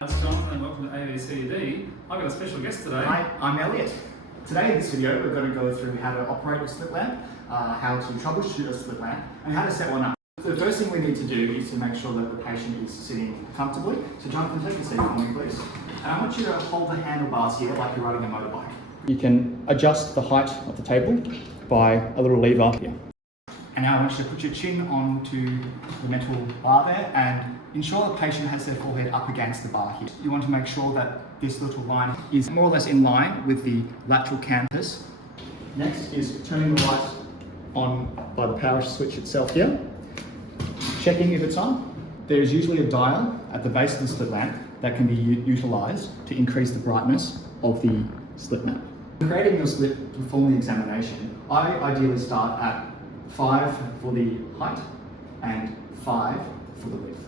That's Jonathan and welcome to ABCD. I've got a special guest today. Hi, I'm Elliot. Today in this video we're going to go through how to operate a slit lamp, how to troubleshoot a slit lamp, and how to set one up. The first thing we need to do is to make sure that the patient is sitting comfortably. So Jonathan, take a seat for me please. And I want you to hold the handlebars here like you're riding a motorbike. You can adjust the height of the table by a little lever here. And now I want you to put your chin onto the metal bar there and ensure the patient has their forehead up against the bar here. You want to make sure that this little line is more or less in line with the lateral canthus. Next is turning the light on by the power switch itself here. Checking if it's on. There is usually a dial at the base of the slit lamp that can be utilised to increase the brightness of the slit lamp. When creating your slit to perform the examination, I ideally start at 5 for the height and 5 for the width.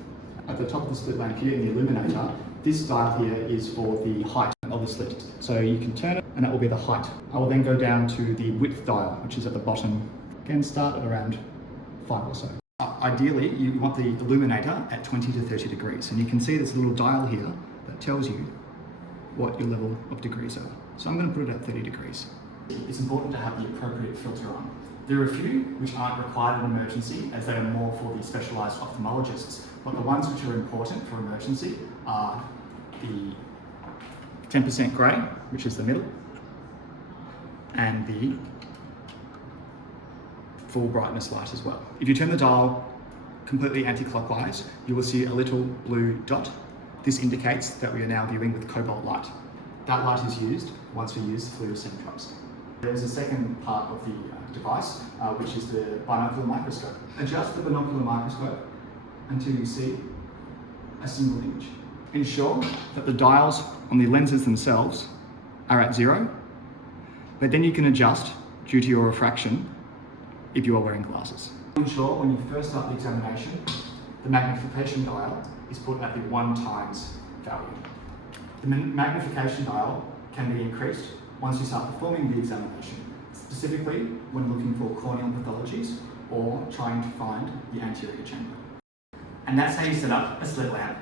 At the top of the slit lamp here in the illuminator, this dial here is for the height of the slit. So you can turn it and that will be the height. I will then go down to the width dial, which is at the bottom. Again, start at around 5 or so. Ideally, you want the illuminator at 20 to 30 degrees. And you can see this little dial here that tells you what your level of degrees are. So I'm going to put it at 30 degrees. It's important to have the appropriate filter on. There are a few which aren't required in emergency as they are more for the specialised ophthalmologists, but the ones which are important for emergency are the 10% grey, which is the middle, and the full brightness light as well. If you turn the dial completely anti-clockwise, you will see a little blue dot. This indicates that we are now viewing with cobalt light. That light is used once we use the fluorescent drops. There's a second part of the device, which is the binocular microscope. Adjust the binocular microscope until you see a single image. Ensure that the dials on the lenses themselves are at 0, but then you can adjust due to your refraction if you are wearing glasses. Ensure when you first start the examination, the magnification dial is put at the 1x value. The magnification dial can be increased once you start performing the examination, specifically when looking for corneal pathologies or trying to find the anterior chamber. And that's how you set up a slit lamp.